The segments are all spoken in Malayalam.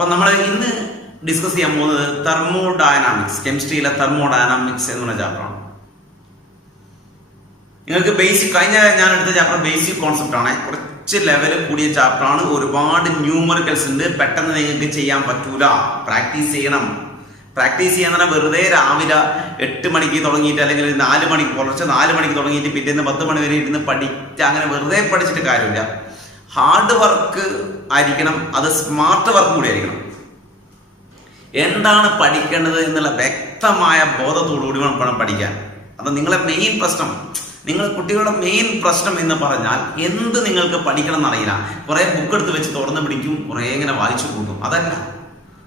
അപ്പോൾ നമ്മൾ ഇന്ന് ഡിസ്കസ് ചെയ്യാൻ പോകുന്നത് തെർമോഡൈനാമിക്സ്, കെമിസ്ട്രിയിലെ തെർമോഡൈനാമിക്സ് എന്നുള്ള ചാപ്റ്ററാണ്. നിങ്ങൾക്ക് ബേസിക്, കഴിഞ്ഞ ഞാൻ എടുത്ത ചാപ്റ്റർ ബേസിക് കോൺസെപ്റ്റ് ആണ്, കുറച്ച് ലെവൽ കൂടിയ ചാപ്റ്ററാണ്. ഒരുപാട് ന്യൂമറിക്കൽസ് ഉണ്ട്, പെട്ടെന്ന് നിങ്ങൾക്ക് ചെയ്യാൻ പറ്റൂല, പ്രാക്ടീസ് ചെയ്യണം. പ്രാക്ടീസ് ചെയ്യാൻ പറഞ്ഞാൽ വെറുതെ രാവിലെ 8 മണിക്ക് തുടങ്ങിയിട്ട് അല്ലെങ്കിൽ 4 മണിക്ക്, പുലർച്ചെ 4 മണിക്ക് തുടങ്ങിയിട്ട് പിറ്റേന്ന് 10 മണി വരെ ഇരുന്ന് പഠിച്ച് അങ്ങനെ വെറുതെ പഠിച്ചിട്ട് കാര്യമില്ല. ഹാർഡ് വർക്ക് ആയിരിക്കണം, അത് സ്മാർട്ട് വർക്ക് കൂടി ആയിരിക്കണം. എന്താണ് പഠിക്കേണ്ടത് എന്നുള്ള വ്യക്തമായ ബോധത്തോടുകൂടി വേണം പഠിക്കാൻ. അത് നിങ്ങളെ മെയിൻ പ്രശ്നം, കുട്ടികളുടെ മെയിൻ പ്രശ്നം എന്ന് പറഞ്ഞാൽ എന്ത് നിങ്ങൾക്ക് പഠിക്കണം എന്നറിയില്ല. കുറെ ബുക്ക് എടുത്ത് വെച്ച് തുറന്ന് പിടിക്കും, കുറെ ഇങ്ങനെ വായിച്ചു കൂട്ടും. അതല്ല,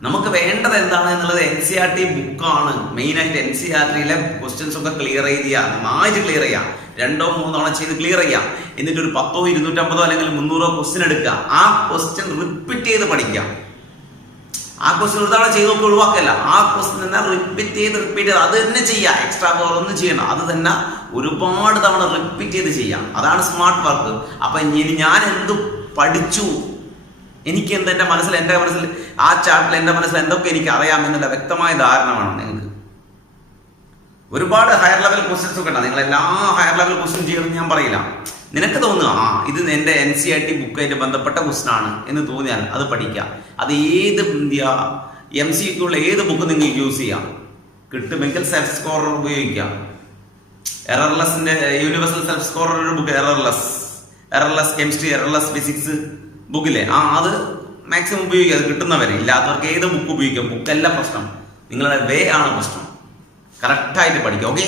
നമുക്ക് വേണ്ടത് എന്താണ് എന്നുള്ളത് NCERT ബുക്കാണ്. മെയിനായിട്ട് NCERTയിലെ ക്വസ്റ്റ്യൻസ് ഒക്കെ ക്ലിയർ ചെയ്യാം, നന്നായിട്ട് ക്ലിയർ ചെയ്യാം, 2-3 തവണ ചെയ്ത് ക്ലിയർ ചെയ്യാം. എന്നിട്ട് ഒരു 100, 250 അല്ലെങ്കിൽ 300 ക്വസ്റ്റ്യൻ എടുക്കുക. ആ ക്വസ്റ്റ്യൻ റിപ്പീറ്റ് ചെയ്ത് പഠിക്കാം. ആ ക്വസ്റ്റ്യൻ ഒരു തവണ ചെയ്ത് നോക്കി ഒഴിവാക്കല്ല, ആ ക്വസ്റ്റ്യൻ തന്നെ റിപ്പീറ്റ് ചെയ്ത് അത് തന്നെ ചെയ്യാം. എക്സ്ട്രാ പവർ ഒന്നും ചെയ്യണം, അത് തന്നെ ഒരുപാട് തവണ റിപ്പീറ്റ് ചെയ്ത് ചെയ്യാം. അതാണ് സ്മാർട്ട് വർക്ക്. അപ്പൊ ഇനി ഞാൻ എന്ത് പഠിച്ചു, എനിക്ക് എന്റെ മനസ്സിൽ ആ ചാപ്റ്ററിൽ എന്റെ മനസ്സിൽ എന്തൊക്കെ എനിക്ക് അറിയാം എന്നുള്ള വ്യക്തമായ ധാരണ വേണം നിങ്ങൾക്ക്. ഒരുപാട് ഹയർ ലെവൽ ക്വസ്റ്റ്യൻസ് ഒക്കെ ഉണ്ട്. നിങ്ങൾ എല്ലാ ഹയർ ലെവൽ ക്വസ്റ്റ്യൻ ചെയ്യണമെന്ന് ഞാൻ പറയില്ല. നിനക്ക് തോന്നുക ഇത് എന്റെ NCERT ബുക്കായിട്ട് ബന്ധപ്പെട്ട ക്വസ്റ്റ്യൻ ആണ് എന്ന് തോന്നിയാൽ അത് പഠിക്കാം. അത് ഏത് MCQള്ള ഏത് ബുക്ക് നിങ്ങൾക്ക് യൂസ് ചെയ്യാം. കിട്ടുമെങ്കിൽ സെൽഫ് സ്കോറർ ഉപയോഗിക്കാം. എറർലെസിന്റെ യൂണിവേഴ്സൽ സെൽഫ് സ്കോറർ ഒരു ബുക്ക്, എറർലെസ് കെമിസ്ട്രി, എറർലെസ് ഫിസിക്സ് ബുക്കില്ലേ, അത് മാക്സിമം ഉപയോഗിക്കുക. അത് കിട്ടുന്നവരെ, ഇല്ലാത്തവർക്ക് ഏത് ബുക്ക് ഉപയോഗിക്കാം. ബുക്കല്ല പ്രശ്നം, നിങ്ങളുടെ വേ ആണ് പ്രശ്നം. കറക്റ്റായിട്ട് പഠിക്കുക. ഓക്കെ,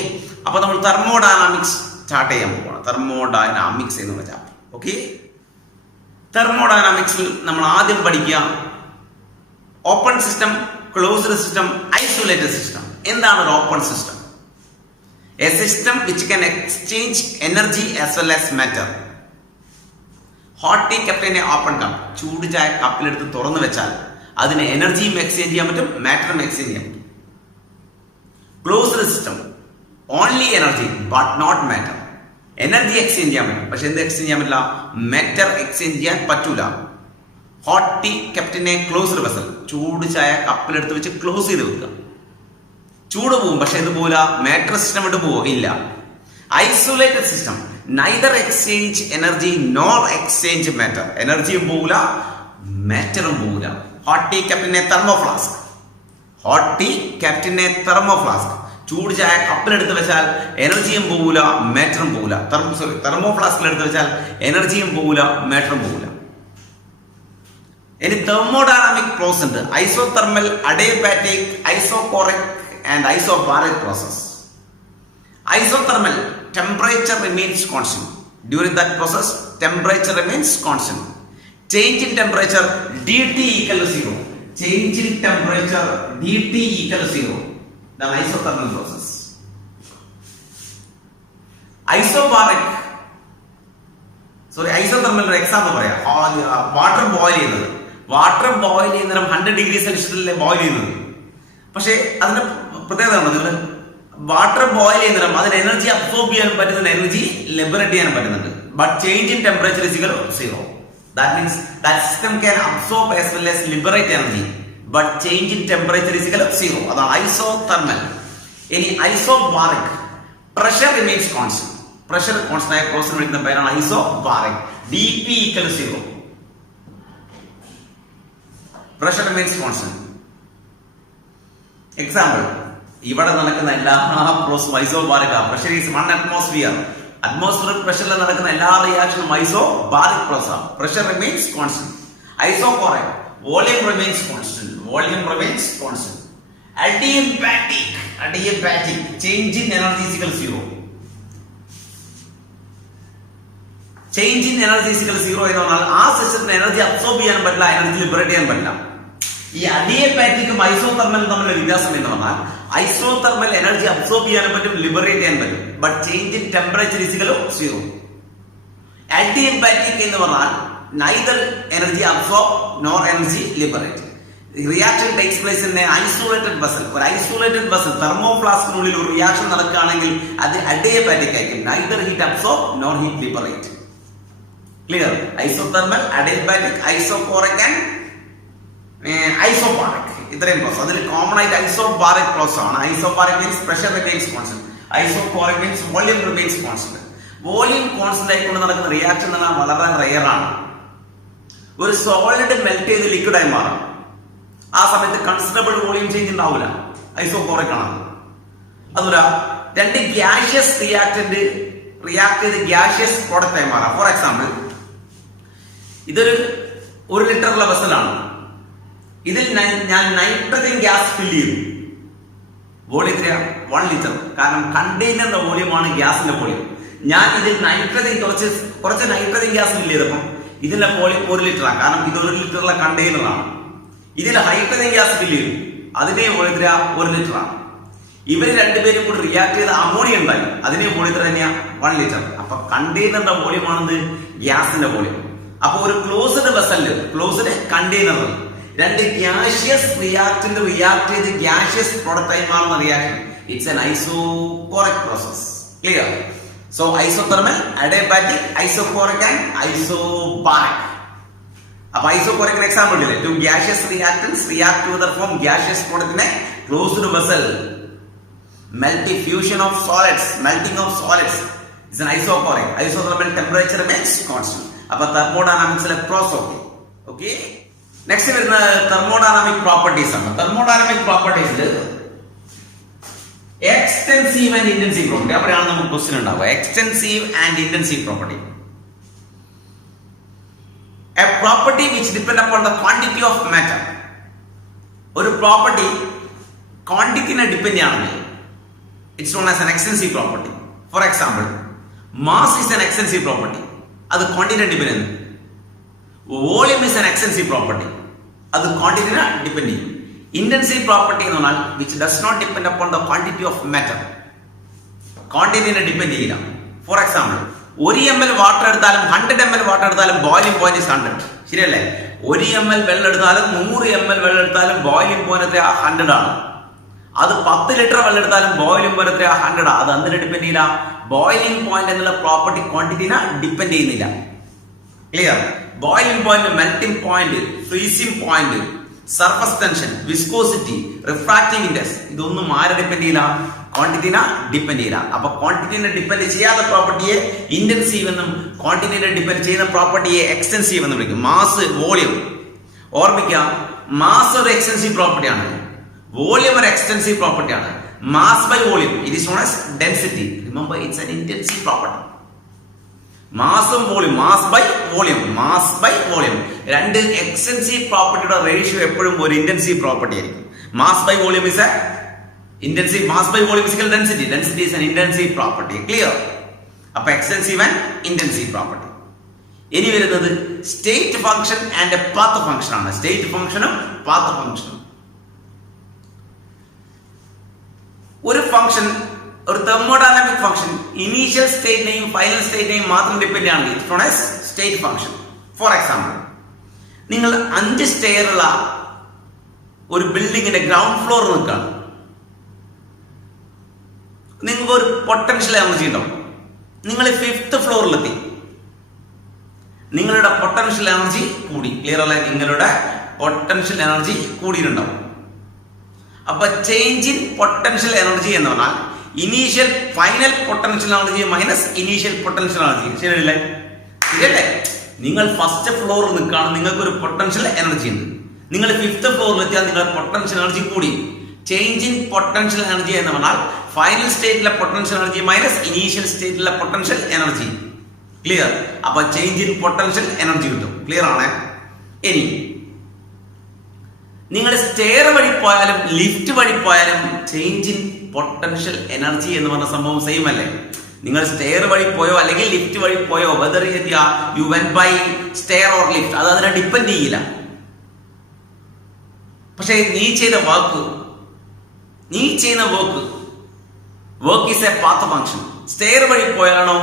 അപ്പൊ നമ്മൾ തെർമോഡൈനാമിക്സ് സ്റ്റാർട്ട് ചെയ്യാൻ പോവാണ്. തെർമോഡൈനാമിക്സ് എന്നുള്ള ചാപ്റ്റർ. ഓക്കെ, തെർമോഡൈനാമിക്സിൽ നമ്മൾ ആദ്യം പഠിക്കുക open system, closed system, isolated system. എന്താണ് ഒരു open system? A system which can exchange energy as well as matter. Hot tea കപ്പിനെ ഓപ്പൺ കപ്പ്, ചൂട് ചായ കപ്പിലെടുത്ത് തുറന്നു വെച്ചാൽ അതിന് എനർജിയും എക്സ്ചേഞ്ച് ചെയ്യാൻ പറ്റും, മാറ്ററും എക്സ്ചേഞ്ച് ചെയ്യാൻ പറ്റും. Closed system, only energy but not matter. Energy exchange ചെയ്യാൻ പറ്റും, പക്ഷെ എന്ത് എക്സ്ചേഞ്ച് ചെയ്യാൻ പറ്റില്ല? മാറ്റർ എക്സ്ചേഞ്ച് ചെയ്യാൻ പറ്റൂല. ഹോട്ട് ടീ കപ്പിനെ ക്ലോസ്ഡ് വെസൽ, ചൂട് ചായ കപ്പിലെടുത്ത് വെച്ച് ക്ലോസ് ചെയ്ത് വെക്കുക. ചൂട് പോവും, പക്ഷെ ഇത് പോവില്ല. മാറ്റർ സിസ്റ്റം വിട്ട് പോവോ? ഇല്ല. Isolated system, neither exchange energy nor exchange matter. എനർജിയും പോവില്ല, മാറ്ററും പോവില്ല. ഹോട്ട് ടീ കപ്പിനെ തെർമോഫ്ലാസ്ക്, ഹോട്ട് ടീ കപ്പിനെ തെർമോഫ്ലാസ്ക്, ചൂട് ചായ കപ്പിലെടുത്ത് വെച്ചാൽ എനർജിയും പോവില്ല, മാറ്ററും പോവില്ല. തെർമോഫ്ലാസ്കിൽ എടുത്ത് വെച്ചാൽ എനർജിയും പോവില്ല, മാറ്ററും പോവില്ല. ഇനി തെർമോഡൈനാമിക് പ്രോസസ് ഉണ്ട്. Isothermal, adiabatic, isochoric and isobaric process. Isothermal, temperature remains constant. During that process, temperature remains constant. Change in temperature dT equal to 0. Change in temperature dT equal to 0. The isothermal process. Isobaric. Isothermal example പറയാം. വാട്ടർ ബോയിൽ ചെയ്യുന്നത്. വാട്ടർ ബോയിൽ ചെയ്യുന്നേരം 100 ഡിഗ്രി സെൽഷ്യസിലെ ബോയിൽ ചെയ്യുന്നത്. പക്ഷേ അതിന്റെ പ്രത്യേകത ആണ്, നിങ്ങൾ വാട്ടർ ബോയിൽ ചെയ്യുന്നേരം അതിന് എനർജി അബ്സോർബ് ചെയ്യാൻ പറ്റുന്നുണ്ട്, എനർജി ലിബറേറ്റ് ചെയ്യാൻ പറ്റുന്നുണ്ട്. But change in temperature is equal to 0. That means that system can absorb as well as liberate energy, but change in temperature is equal to 0. അതാണ് ഐസോതെർമൽ. ഇനി isobaric, pressure remains constant. Pressure constant ആയ പ്രോസസ്സിനെ വിളിക്കുന്ന പേരാണ് isobaric. dP equal to 0. Pressure remains constant. Example, ഇവിടെ നടക്കുന്ന എല്ലാ പ്രോസസ്സും ഐസോബാറിക് ആണ്. Pressure is 1 atmosphere. അറ്റ്മോസ്ഫിയറിക് പ്രഷറിൽ നടക്കുന്ന എല്ലാ റിയാക്ഷനും ഐസോബാറിക് പ്രോസസ് ആണ്. Pressure remains constant. Isochoric, volume remains constant. Volume remains constant. Adiabatic, change in energy is equal to 0. Change in energy is equal to 0 എന്ന് പറഞ്ഞാൽ ആ സിസ്റ്റത്തിന് എനർജി അബ്സോർബ് ചെയ്യാൻ പറ്റില്ല, എനർജി ലിബറേറ്റ് ചെയ്യാൻ പറ്റില്ല. ഈ അഡിയബാറ്റിക്കും ഐസോതെർമലും തമ്മിലുള്ള വ്യത്യാസം എന്ന് പറഞ്ഞാൽ ഐസോതെർമൽ എനർജി അബ്സോർബ് ചെയ്യാൻ പറ്റും, ലിബറേറ്റ് ചെയ്യാൻ പറ്റും, but change in temperature is equal to 0. Adiabatic എന്ന് പറഞ്ഞാൽ neither energy absorb nor energy liberate. Reaction takes place in an isolated vessel. ഒരു ഐസൊലേറ്റഡ് വെസൽ, തെർമോഫ്ലാസ്കിനുള്ളിൽ ഒരു റിയാക്ഷൻ നടക്കുകയാണെങ്കിൽ അത് അഡിയബാറ്റിക് ആയിരിക്കും. neither heat absorb nor heat liberate. Clear? Isothermal, adiabatic, isochoric and isobaric. ഇത്രയും പ്രോസസ് അതിൽ കോമൺ ആയിട്ട് ഐസോബാറിക് പ്രോസസ് ആണ്. Isobaric means pressure remains constant. Isochoric means volume remains constant. Volume constant ആയിക്കൊണ്ട് നടക്കുന്ന റിയാക്ഷൻ എന്ന് പറഞ്ഞാൽ വളരെ റെയർ ആണ്. ഒരു സോളിഡ് മെൽറ്റ് ചെയ്ത് ലിക്വിഡായി മാറാം. ആ സമയത്ത് കൺസിഡറബിൾ വോളിയം ചേഞ്ച് ഉണ്ടാവില്ല. ഐസോകോറിക് ആണ്. അതുപോലെ രണ്ട് ഗ്യാഷ്യസ് റിയാക്ട് ചെയ്ത് ഗ്യാഷ്യസ് പ്രോഡക്റ്റ് ആയി മാറാം. ഫോർ എക്സാമ്പിൾ, ഇതൊരു 1 ലിറ്ററുള്ള വെസലാണ്. ഇതിൽ ഞാൻ നൈട്രജൻ ഗ്യാസ് ഫില്ല് ചെയ്തു. Volume 1 litre. കാരണം കണ്ടെയ്നറിന്റെ വോളിയമാണ് ഗ്യാസിന്റെ വോളിയം. ഞാൻ ഇതിൽ കുറച്ച് നൈട്രജൻ ഗ്യാസ് ഫില്ല് ചെയ്തപ്പം ഇതിന്റെ വോളിയം 1 ലിറ്ററാണ്. കാരണം ഇത് 1 ലിറ്ററുള്ള കണ്ടെയ്നറാണ്. ഇതിൽ ഹൈഡ്രജൻ ഗ്യാസ് ഫില്ല് ചെയ്തു. അതിനെ വോളിയം 1 ലിറ്ററാണ്. ഇവര് രണ്ടുപേരും കൂടി റിയാക്ട് ചെയ്ത് അമോണിയ ഉണ്ടായി. അതിനെ വോളിയം തന്നെയാ 1 ലിറ്റർ. അപ്പൊ കണ്ടെയ്നറിന്റെ വോളിയം ആണെന്ന് ഗ്യാസിന്റെ വോളിയം. അപ്പൊ ഒരു ക്ലോസ്ഡ് വെസലില്, ക്ലോസ്ഡ് കണ്ടെയ്നറിൽ രണ്ട് ഗ്യാഷ്യസ് റിയാക്ടന്റ് റിയാക്ട് ചെയ്ത് ഗ്യാഷ്യസ് പ്രോഡക്റ്റ് ആയി മാറുന്ന reaction, it's an isochoric process. Clear? So isothermal, adiabatic, isochoric and isobaric. അപ്പൊ ഐസോകോറിക് എക്സാമ്പിൾ ഇല്ലേ? Two gaseous reactants react to form gaseous പ്രോഡക്റ്റിനെ closed vessel. Melting fusion of solids, melting of solids is an isocoric. Isothermal temperature remains constant. Appo thermodynamics le process. Okay. Next വരുന്ന thermodynamic properties ആണ്. Thermodynamic properties extensive and intensive property. അപ്പോഴാണ് നമുക്ക് ക്വസ്റ്റ്യൻ ഉണ്ടാവുക. Extensive and intensive property. A property which depend upon the quantity of matter. ഒരു പ്രോപ്പർട്ടി ക്വാണ്ടിറ്റിനെ ഡിപ്പെൻഡ് ചെയ്യണമെങ്കിൽ it's known as an extensive property. For example, mass is an extensive property. അത് ക്വാണ്ടിറ്റിനെ ഡിപ്പെൻഡ് ചെയ്യുന്നു. Volume is an extensive property. അത് ക്വാണ്ടിറ്റിനെ ഡിപ്പെൻഡ് ചെയ്യും. ഇന്റൻസീവ് പ്രോപ്പർട്ടി എന്ന് പറഞ്ഞാൽ which does not depend upon the quantity of matter. ക്വാണ്ടിറ്റിനെ ഡിപ്പെൻഡ് ചെയ്യില്ല. ഫോർ എക്സാമ്പിൾ, 1 ml വാട്ടർ എടുത്താലും 100 ml വാട്ടർ എടുത്താലും ബോയിലിംഗ് പോയിന്റ് is 100. ശരിയല്ലേ? 1 ml വെള്ളം എടുത്താലും 100 ml വെള്ളം എടുത്താലും ബോയിലിംഗ് പോയിന്റ് 100 ആണ്. അത് 10 ലിറ്റർ വെള്ളം എടുത്താലും ബോയിലിംഗ് പോയിന്റ് 100 ആണ്. അത് എന്തിനെ ഡിപ്പെൻഡ് ചെയ്യില്ല? ബോയിലിംഗ് പോയിന്റ് എന്നുള്ള പ്രോപ്പർട്ടി ക്വാണ്ടിറ്റിനെ ഡിപ്പെൻഡ് ചെയ്യുന്നില്ല. Clear? Boiling point, melting point, freezing point, surface tension, viscosity, refracting index, ഇതൊന്നും ആരെ ഡിപ്പെൻഡ് ചെയ്യില്ല? ക്വാണ്ടിറ്റിനെ ഡിപ്പെൻഡ് ചെയ്യില്ല. അപ്പൊ ക്വാണ്ടിറ്റിനെ ഡിപ്പെൻഡ് ചെയ്യാത്ത പ്രോപ്പർട്ടിയെ ഇന്റൻസീവ് എന്നും ക്വാണ്ടിറ്റിനെ ഡിപ്പെൻഡ് ചെയ്യുന്ന പ്രോപ്പർട്ടിയെ എക്സ്റ്റൻസീവ് എന്നും വിളിക്കും. മാസ്, വോളിയം ഓർമ്മിക്കാം. മാസ് ഒരു എക്സ്റ്റൻസീവ് പ്രോപ്പർട്ടിയാണ്. വോളിയം ഒരു എക്സ്റ്റൻസീവ് പ്രോപ്പർട്ടിയാണ്. Mass by volume, it is known as density. Remember, it's an intensive property. മാസും volume, mass by volume, mass by volume, രണ്ട് എക്സ്റ്റൻസീവ് പ്രോപ്പർട്ടിയുടെ റേഷ്യോ എപ്പോഴും ഒരു ഇന്റൻസീവ് പ്രോപ്പർട്ടി ആയിരിക്കും. Mass by volume is a intensive, mass by volume is density, density is an intensive property. Clear? അപ്പൊ എക്സ്റ്റൻസീവ് ആൻഡ് ഇന്റൻസീവ് പ്രോപ്പർട്ടി. ഇനി വരുന്നത് state function and path function ആണ്. സ്റ്റേറ്റ് ഫംഗ്ഷനും പാത്ത് ഫംഗ്ഷനും. ഒരു ഫംഗ്ഷൻ, ഒരു തെർമോഡൈനാമിക് ഫംഗ്ഷൻ ഇനീഷ്യൽ സ്റ്റേറ്റിനെയും ഫൈനൽ സ്റ്റേറ്റിനെയും മാത്രം ഡിപ്പെൻഡ് ആണ്. It's known as state function. For example, നിങ്ങൾ 5 സ്റ്റെയർ ഉള്ള ഒരു ബിൽഡിങ്ങിന്റെ ഗ്രൗണ്ട് ഫ്ലോർ നിൽക്കുകയാണ്. നിങ്ങൾക്ക് ഒരു പൊട്ടൻഷ്യൽ എനർജി ഉണ്ടാവും. നിങ്ങൾ 5th ഫ്ലോറിലെത്തി. നിങ്ങളുടെ പൊട്ടൻഷ്യൽ എനർജി കൂടി. ക്ലിയർ അല്ലേ? നിങ്ങളുടെ പൊട്ടൻഷ്യൽ എനർജി കൂടിയിട്ടുണ്ടാവും. അപ്പൊ ചേഞ്ച് ഇൻ പൊട്ടൻഷ്യൽ എനർജി എന്ന് പറഞ്ഞാൽ initial final potential energy minus initial potential energy. ശരിയല്ലേ? ശരിയല്ലേ? നിങ്ങൾ ഫസ്റ്റ് ഫ്ലോറിൽ നിൽക്കുകയാണ്, നിങ്ങൾക്ക് ഒരു പൊട്ടൻഷ്യൽ എനർജി ഉണ്ട്. നിങ്ങൾ 5th ഫ്ലോറിൽ എത്തിയാൽ നിങ്ങളുടെ പൊട്ടൻഷ്യൽ എനർജി കൂടി. ചേഞ്ച് ഇൻ പൊട്ടൻഷ്യൽ എനർജി എന്ന് പറഞ്ഞാൽ ഫൈനൽ സ്റ്റേറ്റിലെ പൊട്ടൻഷ്യൽ എനർജി മൈനസ് ഇനീഷ്യൽ സ്റ്റേറ്റിലെ പൊട്ടൻഷ്യൽ എനർജി. ക്ലിയർ? അപ്പൊ ചേഞ്ച് ഇൻ പൊട്ടൻഷ്യൽ എനർജി കിട്ടും. ക്ലിയർ ആണ്? ഇനി നിങ്ങൾ സ്റ്റെയർ വഴി പോയാലും ലിഫ്റ്റ് വഴി പോയാലും ചേഞ്ച് ഇൻ പൊട്ടൻഷ്യൽ എനർജി എന്ന് പറഞ്ഞ സംഭവം സെയിം അല്ലേ? നിങ്ങൾ സ്റ്റെയർ വഴി പോയോ അല്ലെങ്കിൽ ലിഫ്റ്റ് വഴി പോയോ, whether you went by stair or lift, അത് അതിനെ ഡിപ്പെൻഡ് ചെയ്യില്ല. പക്ഷെ നീ ചെയ്യുന്ന work is a path function. Stair വഴി പോയാലാണോ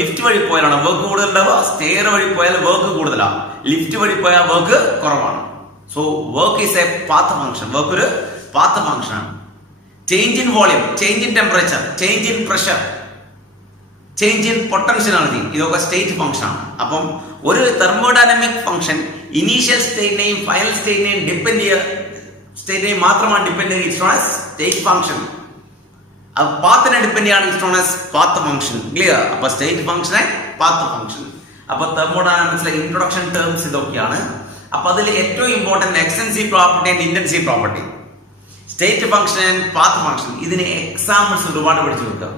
ലിഫ്റ്റ് വഴി പോയാലാണോ വർക്ക് കൂടുതൽ ഉണ്ടാവുക? സ്റ്റെയർ വഴി പോയാൽ വർക്ക് കൂടുതലാണ്, ലിഫ്റ്റ് വഴി പോയാൽ വർക്ക് കുറവാണ്. So work is a path function. Work ഒരു പാത്ത് ഫംഗ്ഷൻ ആണ്. Change in volume, change in temperature, change in pressure, change in potential energy, ഇതൊക്കെ സ്റ്റേറ്റ് ഫംഗ്ഷൻ ആണ്. അപ്പം ഒരു തെർമോഡൈനാമിക് ഫംഗ്ഷൻ ഇനീഷ്യൽ സ്റ്റേറ്റിനെയും ഫൈനൽ സ്റ്റേറ്റിനെയും മാത്രമാണ് ഡിപ്പെൻഡ് ചെയ്യുന്നത് സ്റ്റേറ്റ് ഫംഗ്ഷൻ. അത് പാത്തിനെ ഡിപ്പെൻഡ് ചെയ്യാണ് പാത്ത് ഫംഗ്ഷൻ. ക്ലിയർ? അപ്പൊ സ്റ്റേറ്റ് ഫംഗ്ഷനെ പാത്ത് ഫംഗ്ഷൻ. അപ്പൊ തെർമോഡൈനാമിക്സിലെ ഇൻട്രൊഡക്ഷൻ ടേംസ് ഇതൊക്കെയാണ്. അപ്പൊ അതിൽ ഏറ്റവും important extensive property and intensive property, state function and path function. ഇതിന് എക്സാമ്പിൾസ് ഒരുപാട് പഠിച്ചു വെക്കുക.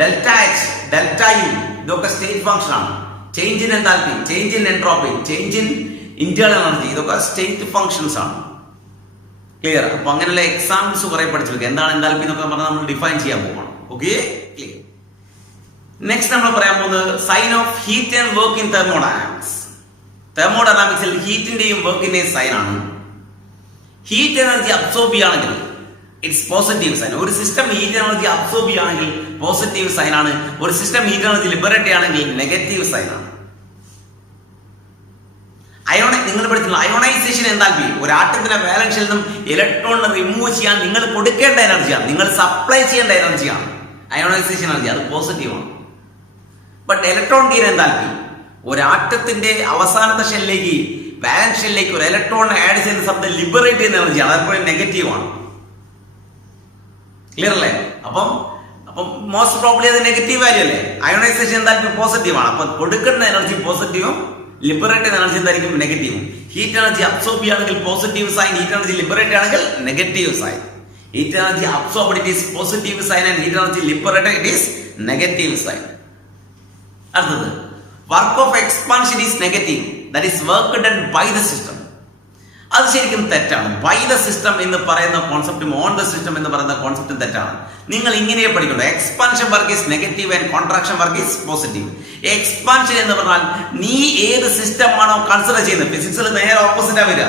ഡെൽറ്റ എച്ച്, ഡെൽറ്റ യു, ഇതൊക്കെ സ്റ്റേറ്റ് ഫംഗ്ഷൻ ആണ്. Change in enthalpy, change in entropy, change in internal energy, ഇതൊക്കെ സ്റ്റേറ്റ് ഫംഗ്ഷൻസ് ആണ്. ക്ലിയർ? അപ്പൊ അങ്ങനെയുള്ള എക്സാമ്പിൾസ് കുറെ പഠിച്ചു വെക്കുക. എന്താണ് എൻതാൽപ്പി എന്നൊക്കെ പറഞ്ഞാൽ നമ്മൾ ഡിഫൈൻ ചെയ്യാൻ പോകണം. Okay, clear. നെക്സ്റ്റ് നമ്മൾ പറയാൻ പോകുന്നത് sign of heat and work in thermodynamics. തെർമോഡൈനാമിക്സിൽ ഹീറ്റിന്റെയും വർക്കിന്റെയും സൈൻ ആണ്. ഹീറ്റ് എനർജി അബ്സോർബ് ചെയ്യുകയാണെങ്കിൽ ഇറ്റ്സ് പോസിറ്റീവ് സൈൻ. ഒരു സിസ്റ്റം ഹീറ്റ് എനർജി അബ്സോർബ് ചെയ്യുകയാണെങ്കിൽ പോസിറ്റീവ് സൈൻ ആണ്. ഒരു സിസ്റ്റം ഹീറ്റ് എനർജി ലിബറേറ്റ് ചെയ്യുകയാണെങ്കിൽ നെഗറ്റീവ് സൈൻ ആണ്. നിങ്ങൾ പഠിച്ചിട്ടുള്ള അയോണൈസേഷൻ എൻതാൽപ്പി, ഒരു ആറ്റത്തിന്റെ വാലൻസിൽ നിന്നും ഇലക്ട്രോണിനെ റിമൂവ് ചെയ്യാൻ നിങ്ങൾ കൊടുക്കേണ്ട എനർജിയാണ്, നിങ്ങൾ സപ്ലൈ ചെയ്യേണ്ട എനർജിയാണ് അയോണൈസേഷൻ എനർജി. അത് പോസിറ്റീവ് ആണ്. ബട്ട് ഇലക്ട്രോൺ ഗെയിൻ എൻതാൽപ്പി, ഒരു ആറ്റത്തിന്റെ അവസാനത്തെ ഷെല്ലിലേക്ക് വാലൻസ് ഷെല്ലിലേക്ക് ഒരു ഇലക്ട്രോണിനെ ആഡ് ചെയ്യുന്ന സമയത്ത് ലിബറേറ്റ് ചെയ്യുന്ന എനർജിയാണ്. അതെപ്പോഴും നെഗറ്റീവ് ആണ്. ക്ലിയർ അല്ലേ? അപ്പം മോസ്റ്റ് പ്രോബ്ലി അത് നെഗറ്റീവ് വാല്യൂ അല്ലേ? അയോണൈസേഷൻ എന്തായാലും പോസിറ്റീവ് ആണ്. അപ്പൊ കൊടുക്കുന്ന എനർജി പോസിറ്റീവും ലിബറേറ്റ് എനർജി എന്തായിരിക്കും നെഗറ്റീവും. ഹീറ്റ് എനർജി അബ്സോർബ് ചെയ്യുകയാണെങ്കിൽ positive sign, heat energy liberate ആണെങ്കിൽ negative sign. Heat energy absorb it is positive sign and heat energy liberate it is negative sign. അടുത്തത് work of expansion is negative, that is work done by the system. അത് ശരിക്കും തെറ്റാണ്. ബൈ ദ സിസ്റ്റം എന്ന് പറയുന്ന കോൺസെപ്റ്റും ഓൺ ദ സിസ്റ്റം എന്ന് പറയുന്ന കോൺസെപ്റ്റും തെറ്റാണ്. നിങ്ങൾ ഇങ്ങനെ പഠിക്കണം. Expansion work is negative and contraction work is positive. Expansion എന്ന് പറഞ്ഞാൽ നീ ഏത് സിസ്റ്റം ആണോ കൺസിഡർ ചെയ്യുന്നത്, ഫിസിക്സിൽ നേരെ ഓപ്പോസിറ്റാ വരിക.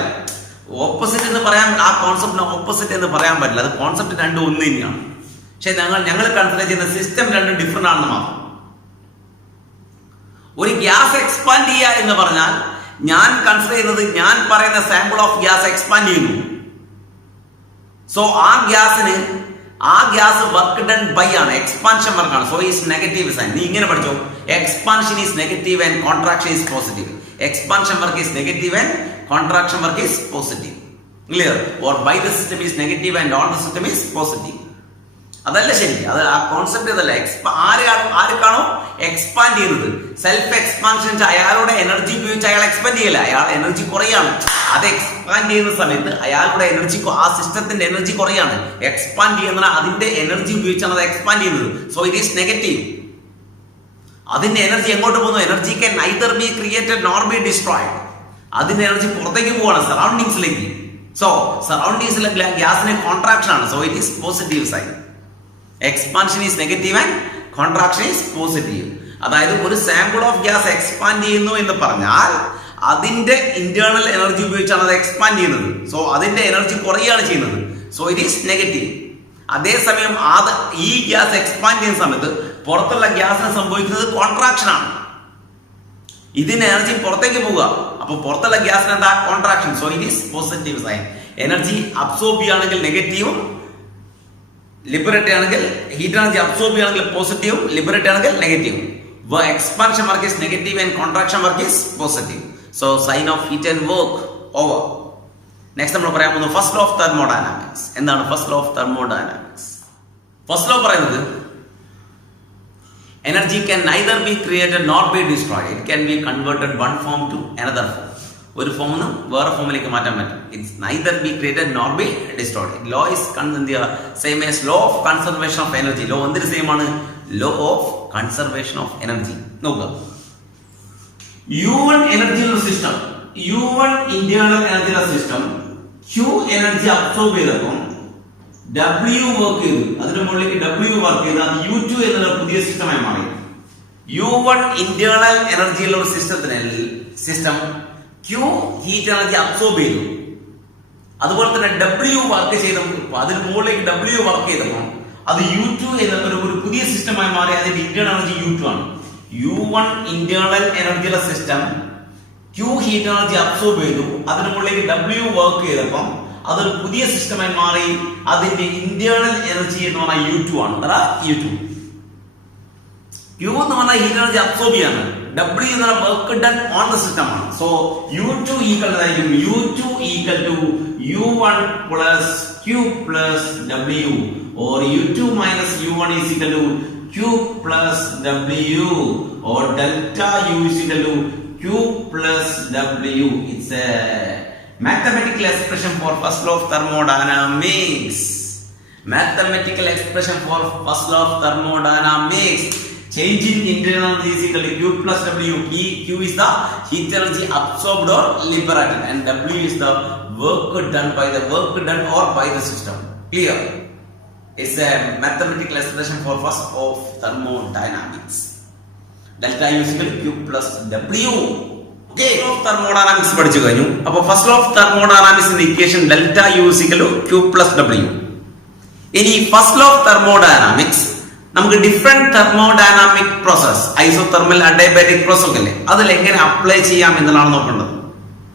ഓപ്പോസിറ്റ് എന്ന് പറയാൻ, ആ കോൺസെപ്റ്റിന് ഓപ്പോസിറ്റ് എന്ന് പറയാൻ പറ്റില്ല. അത് കോൺസെപ്റ്റ് രണ്ടും ഒന്ന് തന്നെയാണ്. പക്ഷെ ഞങ്ങൾ കൺസിഡർ ചെയ്യുന്ന സിസ്റ്റം രണ്ടും ഡിഫറെന്റ് ആണെന്ന് മാത്രം. ഒരു ഗ്യാസ് എക്സ്പാൻഡ് ചെയ്യുക എന്ന് പറഞ്ഞാൽ ഞാൻ കൺസിഡർ ചെയ്യുന്നത്, ഞാൻ പറയുന്ന സാമ്പിൾ ഓഫ് ഗ്യാസ് എക്സ്പാൻഡ് ചെയ്യുന്നു. സോ ആ ഗ്യാസ് വർക്ക് ഡൺ ബൈ ആണ്, എക്സ്പാൻഷൻ വർക്കാണ്. So is negative sign. നീ ഇങ്ങനെ പഠിച്ചോ, expansion is negative and contraction is positive. Expansion work is negative and contraction work is positive. Clear? Or by the system is negative and on the system is positive. അതല്ല ശരി. അത് ആ കോൺസെപ്റ്റ് ഇതല്ല. ആർക്കാണോ എക്സ്പാൻഡ് ചെയ്യുന്നത്, സെൽഫ് എക്സ്പാൻഷൻ, അയാളുടെ എനർജി ഉപയോഗിച്ച് അയാൾ എക്സ്പാൻഡ് ചെയ്യില്ല, അയാൾ എനർജി കുറയാണ്. അത് എക്സ്പാൻഡ് ചെയ്യുന്ന സമയത്ത് അയാളുടെ എനർജി, ആ സിസ്റ്റത്തിന്റെ എനർജി കുറയാണ്. എക്സ്പാൻഡ് ചെയ്യുന്ന അതിന്റെ എനർജി ഉപയോഗിച്ചാണ് അത് എക്സ്പാൻഡ് ചെയ്യുന്നത്. So it is negative. അതിന്റെ എനർജി എങ്ങോട്ട് പോകുന്നു? Energy can neither be created nor be destroyed. അതിന്റെ എനർജി പുറത്തേക്ക് പോവാണ്, സറൗണ്ടിങ്സിലേക്ക്. സോ സറൗണ്ടിങ്സിലെ ഗ്യാസിന് കോൺട്രാക്ഷൻ ആണ്. So it is positive sign. Expansion is negative and contraction is positive. അതായത് ഒരു സാമ്പിൾ ഓഫ് ഗ്യാസ് എക്സ്പാൻഡ് ചെയ്യുന്നു എന്ന് പറഞ്ഞാൽ അതിന്റെ ഇന്റേണൽ എനർജി ഉപയോഗിച്ചാണ് അത് എക്സ്പാൻഡ് ചെയ്യുന്നത്. സോ അതിന്റെ എനർജി കുറയാണ് ചെയ്യുന്നത്. So it is negative. അതേസമയം ഈ ഗ്യാസ് എക്സ്പാൻഡ് ചെയ്യുന്ന സമയത്ത് പുറത്തുള്ള ഗ്യാസിന് സംഭവിക്കുന്നത് കോൺട്രാക്ഷൻ ആണ്. ഇതിന് എനർജി പുറത്തേക്ക് പോവുക. അപ്പൊ പുറത്തുള്ള ഗ്യാസിന് എന്താ? Contraction. So it is positive sign. Energy absorb ചെയ്യുകയാണെങ്കിൽ നെഗറ്റീവും, ലിബറേറ്റ് ആണെങ്കിൽ ഹീറ്റ് എനർജി അബ്സോർബ് ചെയ്യുകയാണെങ്കിൽ പോസിറ്റീവും, ലിബറേറ്റ് ആണെങ്കിൽ നെഗറ്റീവും. Expansion work is negative and contraction work is positive. So sign of heat and work over. Next നമ്മൾ പറയാൻ പോകുന്നത് ഫസ്റ്റ് ലോ ഓഫ് തെർമോഡൈനാമിക്സ്. എന്താണ് first law of thermodynamics? First law പറയുന്നത് energy can neither be created nor be destroyed. It can be converted one form to another form. ഒരു ഫോമിൽ നിന്ന് വേറെ ഫോമിലേക്ക് മാറ്റാൻ പറ്റും. It's neither be created nor be destroyed. Law is same as law of conservation of energy. Law എന്തിന് സെയിം ആണ്? Law of conservation of energy. നോക്കുക, U1 എനർജിയുള്ള സിസ്റ്റം, U1 ഇന്റേണൽ എനർജിയുള്ള സിസ്റ്റം, Q എനർജി അബ്സോർബ് ചെയ്തപ്പോൾ W വർക്ക് ചെയ്തു, അതിന്റെ മുകളിലേക്ക് W വർക്ക് ചെയ്ത് അത് U2 എന്നുള്ള പുതിയ സിസ്റ്റമായി മാറി. U1 ഇന്റേണൽ എനർജിയുള്ള ഒരു system Q heat energy absorb ചെയ്തു. അതുപോലെ തന്നെ W വർക്ക് ചെയ്തപ്പോൾ അതിന് മുകളിലേക്ക് W വർക്ക് ചെയ്തപ്പോൾ അത് U2 എന്ന ഒരു പുതിയ സിസ്റ്റമായി മാറി. അതിന്റെ ഇന്റേണൽ എനർജി U2 ആണ്. U1 ഇന്റേണൽ എനർജിയുള്ള system Q heat energy absorb ചെയ്തു, അതിന് മുകളിലേക്ക് W വർക്ക് ചെയ്തപ്പോൾ അതൊരു പുതിയ സിസ്റ്റമായി മാറി. അതിന്റെ ഇന്റേണൽ എനർജി എന്ന് പറഞ്ഞാൽ U2 ആണ്. U2. Q എന്ന് പറഞ്ഞാൽ ഹീറ്റ് എനർജി അബ്സോർബ് ചെയ്യാണ്. W എന്ന് പറഞ്ഞാൽ work done on the system ആണ്. സോ U2 ഈക്വൽ ആയിരിക്കും U2 equal to U1 plus Q plus W or U2 minus U1 is equal to Q plus W or delta U is equal to Q plus W. It's a mathematical expression for first law of thermodynamics. Mathematical expression for first law of thermodynamics. Change in internal energy is equal to Q plus W. Q is the heat energy absorbed or liberated, and W is the work done or by the system. Clear? It's a mathematical expression for first law of thermodynamics. Delta U is equal to Q plus W. Okay, of thermodynamics പഠിച്ചു കഴിഞ്ഞു. അപ്പോൾ ഫസ്റ്റ് ലോ ഓഫ് തെർമോഡൈനാമിക്സിന്റെ equation delta U is equal to Q plus W. ഇനി ഫസ്റ്റ് ലോ ഓഫ് തെർമോഡൈനാമിക്സ് നമുക്ക് different thermodynamic process, isothermal, adiabatic process അല്ലേ, അതിൽ എങ്ങനെ അപ്ലൈ ചെയ്യാം എന്നതാണ് നോക്കേണ്ടത്.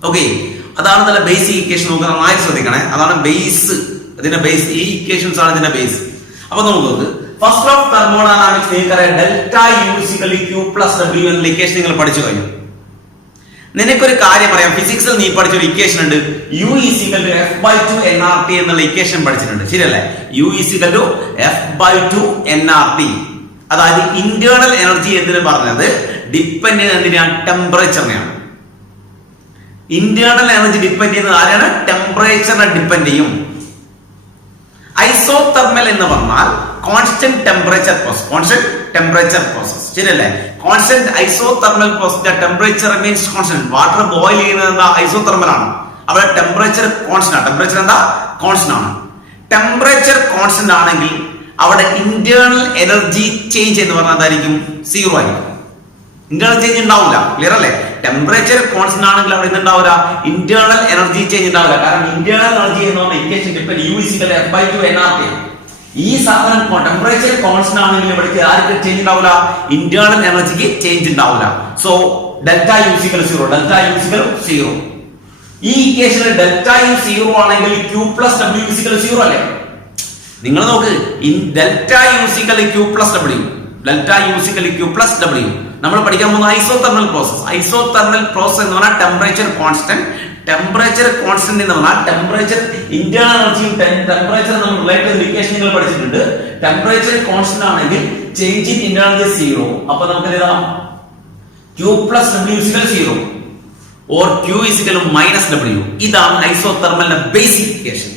ഓക്കെ, അതാണ് നല്ല ബേസിക് ഇക്വേഷൻ നോക്കുക, നന്നായി ശ്രദ്ധിക്കണേ. അതാണ് ബേസ്, ഇതിന്റെ ബേസ്, ഈ ഇക്വേഷൻസ് ആണ് ഇതിന്റെ ബേസ്. അപ്പൊ നമുക്ക് ഫസ്റ്റ് ലോ ഓഫ് തെർമോഡൈനാമിക്സ് നിങ്ങൾക്കറിയാം delta U is equal to Q plus W എന്ന ഇക്വേഷൻ നിങ്ങൾ പഠിച്ചു കഴിഞ്ഞു. നിനക്കൊരു കാര്യം പറയാം, ഫിസിക്സിൽ നീ പഠിച്ചൊരു ഇക്വേഷൻ ഉണ്ട്, U is equal to F/2 nRT എന്നുള്ള ഇക്വേഷൻ പഠിച്ചിട്ടുണ്ട്, ശരിയല്ലേ? U is equal to F/2 nRT. അതായത് ഇന്റേണൽ എനർജി എന്തിനു പറഞ്ഞത് ഡിപ്പെൻഡ് ചെയ്യുന്നത് എന്തിനാണ്? ടെമ്പറേച്ചറിനെയാണ്. ഇന്റേണൽ എനർജി ഡിപ്പെൻഡ് ചെയ്യുന്നത് ആരാണ്? ടെമ്പറേച്ചറിനെ ഡിപ്പെൻഡ് ചെയ്യും. ഐസോതെർമൽ എന്ന് പറഞ്ഞാൽ കോൺസ്റ്റന്റ് ടെമ്പറേച്ചർ പ്രോസസ്, ശരിയല്ലേ? Constant isothermal process temperature means constant. Water boil ചെയ്യുന്നത് എന്താ? ഐസോതെർമൽ ആണ്. അവിടെ ടെമ്പറേച്ചർ കോൺസ്റ്റന്റ് ആണ്. ടെമ്പറേച്ചർ എന്താ? കോൺസ്റ്റന്റ് ആണ്. ടെമ്പറേച്ചർ കോൺസ്റ്റന്റ് ആണെങ്കിൽ അവിടെ ഇന്റേണൽ എനർജി ചേഞ്ച് എന്ന് പറഞ്ഞാൽ എന്തായിരിക്കും? സീറോ ആയിരിക്കും. ഇന്റേണൽ ചേഞ്ച് ഉണ്ടാവില്ല. ക്ലിയർ അല്ലേ? ടെമ്പറേച്ചർ കോൺസ്റ്റന്റ് ആണെങ്കിൽ അവിടെ എന്തുണ്ടാവില്ല? ഇന്റേണൽ എനർജി ചേഞ്ച് ഉണ്ടാവില്ല. കാരണം ഇന്റേണൽ എനർജി എന്ന് പറഞ്ഞ equation depend U is equal to F/2 nRT. ഈ സാധനം ടെമ്പറേച്ചർ കോൺസ്റ്റന്റ് ആണെങ്കിൽ ഇവിടേക്ക് ആർക്ക് ചേഞ്ച് ഉണ്ടാവില്ല? ഇന്റേണൽ എനർജിക്ക് ചേഞ്ച് ഉണ്ടാവില്ല. So delta U is equal to 0. Delta U is equal to 0. ഈ ഇക്വേഷനിൽ ഡെൽറ്റ U 0 ആണെങ്കിൽ Q plus W is equal to 0 അല്ലേ? നിങ്ങൾ നോക്ക്, delta U is equal to Q plus W. Delta U is equal to Q plus W. നമ്മൾ പഠിക്കാൻ പോകുന്ന ഐസോതെർമൽ പ്രോസസ്. ഐസോതെർമൽ പ്രോസസ് എന്ന് പറഞ്ഞാൽ ടെമ്പറേച്ചർ കോൺസ്റ്റന്റ് എന്ന് പറഞ്ഞാൽ ടെമ്പറേച്ചർ, ഇന്റേണൽ എനർജിയും ടെമ്പറേച്ചർ നമ്മൾ റിലേറ്റ് ചെയ്ത ഇക്വേഷൻ നിങ്ങൾ പഠിച്ചിട്ടുണ്ട്. ടെമ്പറേച്ചർ കോൺസ്റ്റന്റ് ആണെങ്കിൽ change in internal energy zero. അപ്പൊ നമുക്ക് എഴുതാം Q plus W is equal to 0 or Q is equal to minus W. ഇതാണ് ഐസോതെർമലിന്റെ ബേസിക് ഇക്വേഷൻ.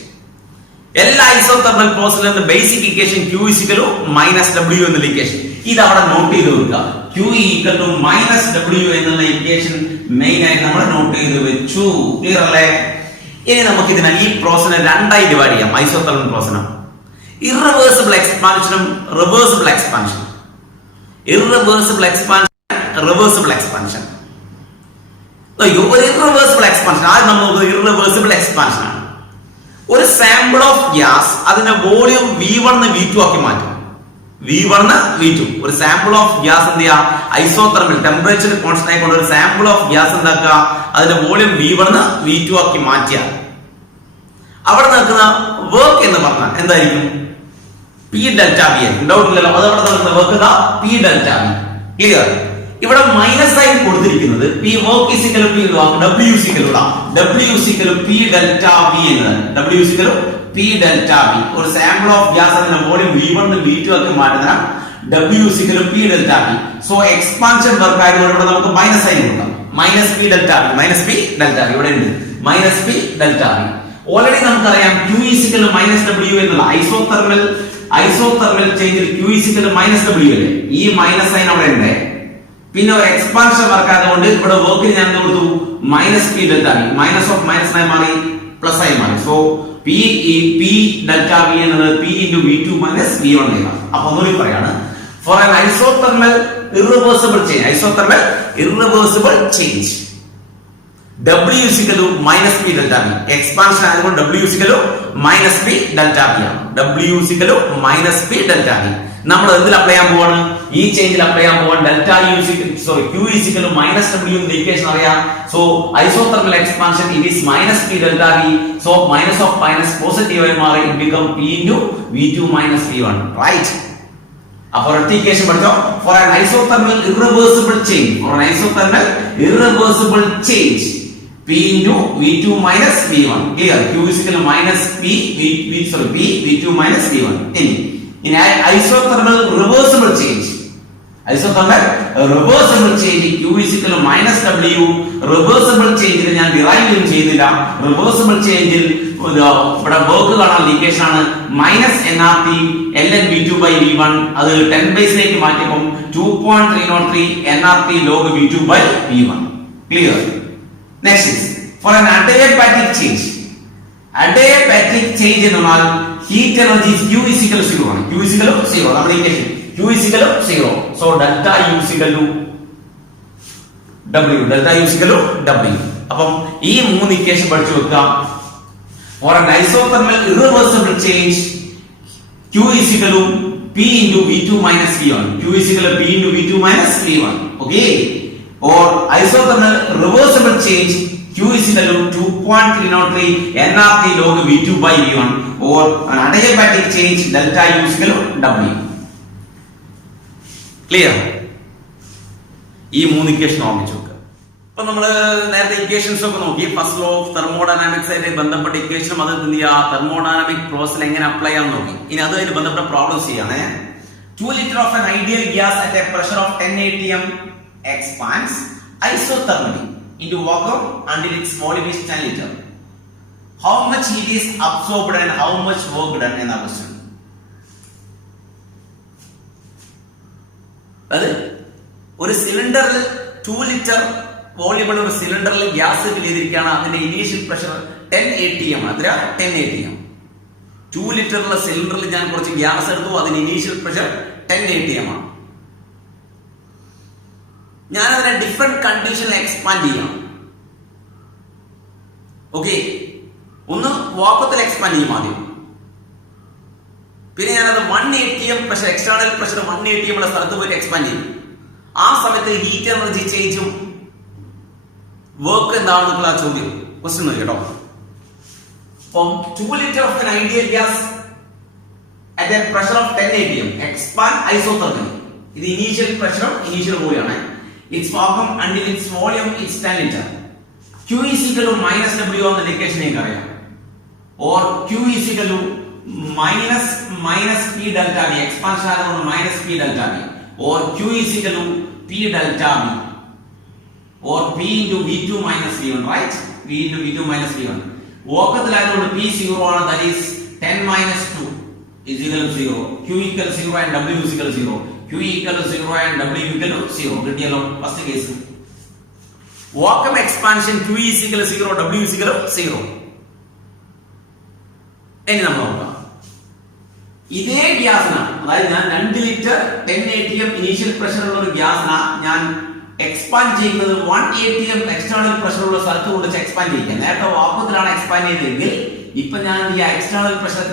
എല്ലാ ഐസോതെർമൽ പ്രോസസ്സിന്റെ basic equation Q is equal to minus W എന്നുള്ള ഇക്വേഷൻ. ഇത് അവിടെ നോട്ട് ചെയ്ത് വെക്കുക. Q equal to minus W എന്നുള്ള ഇക്വേഷൻ മെയിൻ ആയിട്ട് നമ്മൾ നോട്ട് ചെയ്ത് വെച്ചു. ക്ലിയർ അല്ലേ? ഇനി നമുക്ക് ഇതിനെ ഈ പ്രോസസ്സിനെ രണ്ടായി ഡിവൈഡ് ചെയ്യാം. ഐസോതെർമൽ പ്രോസസ്സിനെ ഇറവേഴ്സിബിൾ എക്സ്പാൻഷനും reversible expansion. Irreversible expansion, reversible expansion. ഒരു ഇറവേഴ്സിബിൾ എക്സ്പാൻഷൻ ആദ്യം നമ്മൾ നോക്കുന്നത് ഇറവേഴ്സിബിൾ എക്സ്പാൻഷൻ ആണ്. ഒരു സാമ്പിൾ ഓഫ് ഗ്യാസ് അതിന്റെ വോളിയം V1 V2 ആക്കി മാറ്റും. V1 V2 ഒരു സാമ്പിൾ ഓഫ് ഗ്യാസ് എന്ത് ചെയ്യുക? ഐസോതെർമൽ ടെമ്പറേച്ചർ കോൺസ്റ്റന്റ് ആയിക്കൊണ്ട് ഒരു സാമ്പിൾ ഓഫ് ഗ്യാസ് എന്താക്കുക? അതിന്റെ വോളിയം V1 V2 ആക്കി മാറ്റിയ അവിടെ നടക്കുന്ന വർക്ക് എന്ന് പറഞ്ഞാൽ എന്തായിരിക്കും? P delta V. ഡൗട്ട് ഇല്ലല്ലോ, അത് അവിടെ നടക്കുന്ന work P delta V. Clear? ഇവിടെ മൈനസ് സൈൻ കൊടുത്തിരിക്കുന്നത് P work is equal to P W is equal to W is equal to P delta V എന്നതാണ്. W is equal to P delta V. ഒരു സാമ്പിൾ ഓഫ് ഗ്യാസ് അതിന്റെ വോളിയം V1 V2 ആക്കി മാറ്റുന്ന W is equal to P delta V. So expansion work ആയതുകൊണ്ട് ഇവിടെ നമുക്ക് മൈനസ് സൈൻ കൊടുക്കാം. Minus P delta V, minus P delta V ഇവിടെ ഉണ്ട്. Minus P delta V. Already നമുക്കറിയാം Q is equal to minus W എന്നുള്ള ഐസോതെർമൽ ചേഞ്ചിൽ Q is equal to minus W അല്ലേ? ഈ മൈനസ് സൈൻ അവിടെ ഉണ്ട്. പിന്നെ ഒരു എക്സ്പാൻഷൻ വർക്ക് ആയതുകൊണ്ട് ഇവിടെ വർക്കിന് ഞാൻ കൊടുത്തു minus P delta V. Minus of minus ആയി മാറി പ്ലസ് ആയി മാറി. സോ P ഡെൽറ്റ V എന്നത് P into V2 minus V1 എഴുതാം. അപ്പൊ ഒന്നുകൂടി പറയാണ്, for an isothermal irreversible change W is equal to minus P delta V. Expansion ആയതുകൊണ്ട് W is equal to minus P delta V ആണ്. W is equal to minus P delta V. നമ്മൾ എന്തിൽ അപ്ലൈ ചെയ്യാൻ പോവാണ്? ഈ ചേഞ്ചിൽ അപ്ലൈ ചെയ്യാൻ പോവാണ്. Delta Q is equal to minus W എന്ന ഇക്വേഷൻ അറിയാം. So isothermal expansion it is minus P delta V. So minus of minus positive ആയി മാറി it become P into V2 minus V1. Right? അപ്പോൾ ഒറ്റ ഇക്വേഷൻ പഠിച്ചോ. For an isothermal irreversible change, for an isothermal irreversible change P into V2 minus V1. Clear? Q is equal to minus P V2 minus V1. In isothermal reversible change, isothermal reversible change Q is equal to minus W. Reversible change ഞാൻ ഡിറൈവ് ചെയ്യുന്നില്ല. reversible change ൽ ഇവിടെ വർക്ക് കാണാൻ ഇക്വേഷൻ ആണ് minus nRT ln V2 by V1. അത് 10 ബേസിലേക്ക് മാറ്റിയപ്പോൾ 2.303 nRT log V2 by V1. Clear? Next is for an adiabatic change. Adiabatic change എന്ന് പറഞ്ഞാൽ heat energy Q is equal to 0 ആണ്. Q is equal to 0. നമ്മുടെ equation Q is equal to 0. So delta U is equal to W. Delta U is equal to W. അപ്പം ഈ മൂന്ന് ഇക്വേഷൻ പഠിച്ചു വെക്കുക. For an isothermal irreversible change Q is equal to P into V2 minus V1. Q is equal to P into V2 minus V1. Okay? Or isothermal reversible change Q is equal to 2.303 nRT log V2 by V1. Or an adiabatic change delta U is equal to W. Clear? ഈ മൂന്ന് ഇക്വേഷൻ ഓർമ്മിച്ചു വെക്കുക. അപ്പൊ നമ്മൾ നേരത്തെ ഇക്വേഷൻസ് ഒക്കെ നോക്കി. ഫസ്റ്റ് ലോ ഓഫ് തെർമോഡൈനാമിക്സ് ആയിട്ട് ബന്ധപ്പെട്ട ഇക്വേഷനും അത് എന്ത് ചെയ്യുക, തെർമോഡൈനാമിക് പ്രോസസ്സിൽ എങ്ങനെ അപ്ലൈ ചെയ്യാൻ നോക്കി. ഇനി അതുമായിട്ട് ബന്ധപ്പെട്ട പ്രോബ്ലംസ് ചെയ്യാണ്. 2 liter of an ideal gas at a pressure of 10 atm expands isothermally into vacuum until its volume is 10 liter. How much heat is absorbed and how much work done in the question? അത് ഒരു സിലിണ്ടറിൽ 2 ലിറ്റർ വോളിയമുള്ള ഒരു സിലിണ്ടറിൽ ഗ്യാസ് ഫിൽ ചെയ്തിരിക്കുകയാണ്. അതിന്റെ ഇനീഷ്യൽ പ്രഷർ 10 atm. അത്ര 10 atm. 2 ലിറ്ററുള്ള സിലിണ്ടറിൽ ഞാൻ കുറച്ച് ഗ്യാസ് എടുത്തു. അതിന് ഇനീഷ്യൽ പ്രഷർ 10 atm ആണ്. ഞാൻ അതിനെ ഡിഫറെന്റ് കണ്ടീഷനിൽ എക്സ്പാൻഡ് ചെയ്യാം. ഓക്കെ, ഒന്ന് വാക്വത്തിൽ എക്സ്പാൻഡ് ചെയ്യും ആദ്യം. പിന്നെ ഞാനത് 1 atm pressure, external pressure 1 atm ഉള്ള സ്ഥലത്ത് പോയി എക്സ്പാൻഡ് ചെയ്യും. ആ സമയത്ത് ഹീറ്റ് എനർജി ചേഞ്ചും വർക്ക് എന്താണെന്നുള്ള ചോദ്യം ക്വസ്റ്റ്യൻ മതി കേട്ടോ. അപ്പം 2 liter of an ideal gas at a pressure of 10 atm expand isothermally. ഇത് ഇനീഷ്യൽ പ്രഷറും initial വോളിയമാണ്. Its vacuum until its volume is 10 liter. Q is equal to minus W on the equation നിങ്ങൾക്ക് അറിയാം. Or Q is equal to minus P delta V. Expansion ആയതുകൊണ്ട് minus P delta V. Or Q is equal to P delta V. Or P into V2 minus V1, right? P into V2 minus V1. വാക്കത്തിലായതുകൊണ്ട് P 0 ആണ്. That is 10 minus 2 is equal to 0. Q equal to 0 and W is equal to 0. Q equal to 0 and W equal to 0. കിട്ടിയല്ലോ first case. Vacuum expansion Q is equal to 0, W is equal to 0. ഇനി നമ്മൾ നോക്കാം. ഇതേ ഗ്യാസിനാണ്, അതായത് ഞാൻ 2 ലിറ്റർ 10 atm ഇനീഷ്യൽ പ്രഷർ ഉള്ള ഒരു ഗ്യാസിനാണ് ഞാൻ എക്സ്പാൻഡ് ചെയ്യുന്നത് 1 atm എക്സ്റ്റേണൽ പ്രഷർ ഉള്ള സ്ഥലത്ത് കൊണ്ട് എക്സ്പാൻഡ് ചെയ്യിക്കാം. നേരത്തെ വാക്വത്തിലാണ് എക്സ്പാൻഡ് ചെയ്തതെങ്കിൽ ഇപ്പൊ ഞാൻ ഈ എക്സ്റ്റേണൽ പ്രഷർ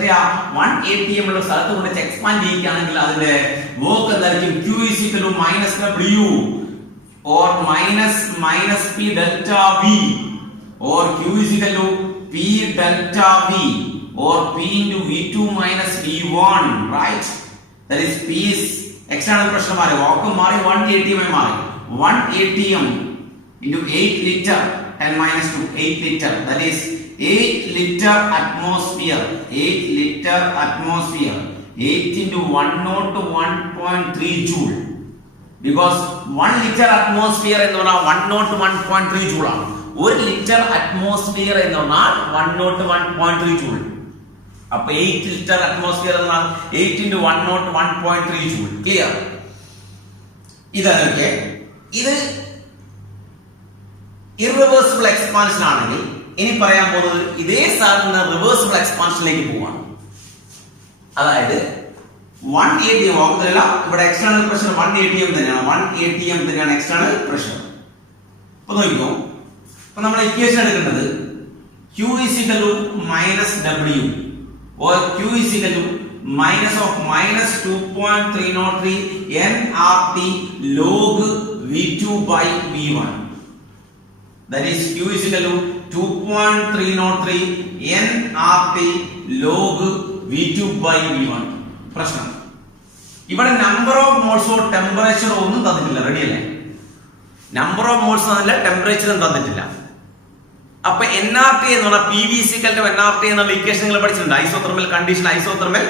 1 atm ഉള്ള സ്ഥലത്ത് കൊണ്ട് എക്സ്പാൻഡ് ചെയ്യിക്കുകയാണെങ്കിൽ അതിന്റെ വർക്ക് എന്തായിരിക്കും? Q is equal to minus W or minus P delta V or Q is equal to P delta V or P into V2 minus V1, right? That is P is external pressure മാറി, വാക്വം മാറി, 1 atm മാറി. 1 atm into 8 liter 10 minus 2 8 liter, that is 8 liter atmosphere. 8 liter atmosphere. 8 into 101.3 joule. Because 1 liter atmosphere എന്ന് പറഞ്ഞാൽ 101.3 joule ആണ്. 1 liter atmosphere എന്ന് പറഞ്ഞാൽ 101.3 joule. അപ്പൊ 8 ലിറ്റർ അറ്റ്മോസ്ഫിയർ എന്നാൽ 8 into 101.3 joule. ക്ലിയർ? ഇതൊക്കെ ഇത് ഇറവേഴ്സിബിൾ എക്സ്പാൻഷൻ ആണെങ്കിൽ ഇനി പറയാൻ പോകുന്നത് ഇതേ സാധനം റിവേഴ്സിബിൾ എക്സ്പാൻഷനിലേക്ക് പോവാണ്. അതായത് 1 atm വാക്കുന്നില്ല, ഇവിടെ എക്സ്റ്റേണൽ പ്രഷർ 1 atm തന്നെയാണ്. 1 atm തന്നെയാണ് എക്സ്റ്റേണൽ പ്രഷർ. അപ്പൊ നോക്കിക്കോ, അപ്പൊ നമ്മൾ ഇക്വേഷൻ എടുക്കേണ്ടത് Q is equal to minus W or Q is equal to minus of minus 2.303 nRT log V2 by V1. That is Q is equal to 2.303 nRT log V2 by V1. പ്രശ്നം ഇവിടെ നമ്പർ ഓഫ് മോൾസോ ടെമ്പറേച്ചറോ ഒന്നും തന്നിട്ടില്ല. റെഡി അല്ലേ? നമ്പർ ഓഫ് മോൾസ് തന്നില്ല, ടെമ്പറേച്ചറും തന്നിട്ടില്ല. അപ്പൊ NRT എന്ന് പറഞ്ഞാൽ PV = NRT എന്നുള്ള ഇക്വേഷൻ നിങ്ങൾ പഠിച്ചിട്ടുണ്ട്. Isothermal condition, isothermal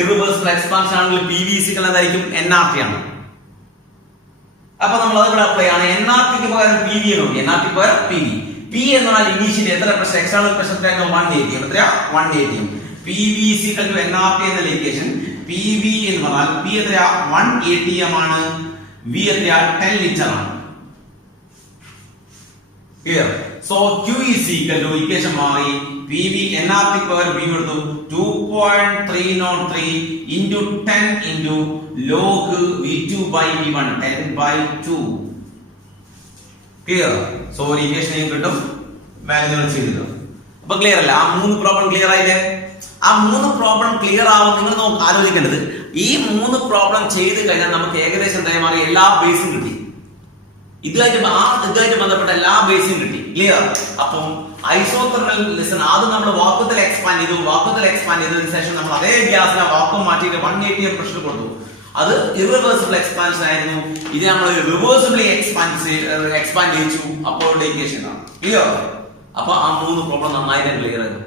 irreversible expansion ആണെങ്കിൽ PV = എന്തായിരിക്കും? NRT ആണ്. അപ്പൊ നമ്മൾ അത് ഇവിടെ അപ്ലൈ ആണ്. NRTക്ക് പകരം PV നോക്കി. NRT പകരം PV. P എന്ന് പറഞ്ഞാൽ ഇനീഷ്യലി എത്ര പ്രഷർ, എക്സ്റ്റേണൽ പ്രഷർ 180. എത്രയാ? 180. PV = NRT എന്ന ഇക്വേഷൻ. PV എന്ന് പറഞ്ഞാൽ P എത്രയാ? 180 ആണ്. V എത്രയാ? 10 ലിറ്റർ ആണ്. Clear? So Q is equal to equation മാറി PV NRT പകരം PV എടുത്തു 2.303 into 10 into log V2 by V1 10/2. Clear? So ഒരു ഇക്വേഷൻ കിട്ടും, വാല്യൂ ചെയ്തിട്ടും. അപ്പൊ ക്ലിയർ അല്ല? ആ 3 പ്രോബ്ലം ക്ലിയർ ആയില്ലേ? ആ 3 പ്രോബ്ലം ക്ലിയർ ആവും. നിങ്ങൾ ആലോചിക്കേണ്ടത് ഈ 3 പ്രോബ്ലം ചെയ്ത് കഴിഞ്ഞാൽ നമുക്ക് ഏകദേശം എന്തായി മാറി? എല്ലാ ബേസും കിട്ടി. ഇതുമായിട്ട് ബന്ധപ്പെട്ട എല്ലാ ബേസും കിട്ടി. ക്ലിയർ? അപ്പം ഐസോതെർമൽ ലെസൺ ആദ്യം നമ്മൾ വാക്വത്തിൽ എക്സ്പാൻഡ് ചെയ്തു. വാക്വത്തിൽ എക്സ്പാൻഡ് ചെയ്തതിനു ശേഷം നമ്മൾ അതേ ഗ്യാസിനെ വാക്വം മാറ്റിയിട്ട് 180 പ്രഷർ കൊടുത്തു. അത് ഇറിവേഴ്സിബിൾ എക്സ്പാൻഷൻ ആയിരുന്നു. ഇത് നമ്മൾ റിവേഴ്സിബിളി എക്സ്പാൻഡ് ചെയ്തു. അപ്പോൾ ഇക്വേഷൻ ആണ്. ക്ലിയർ? അപ്പൊ ആ 3 പ്രോബ്ലം നന്നായിട്ട് ക്ലിയർ ആയിരുന്നു.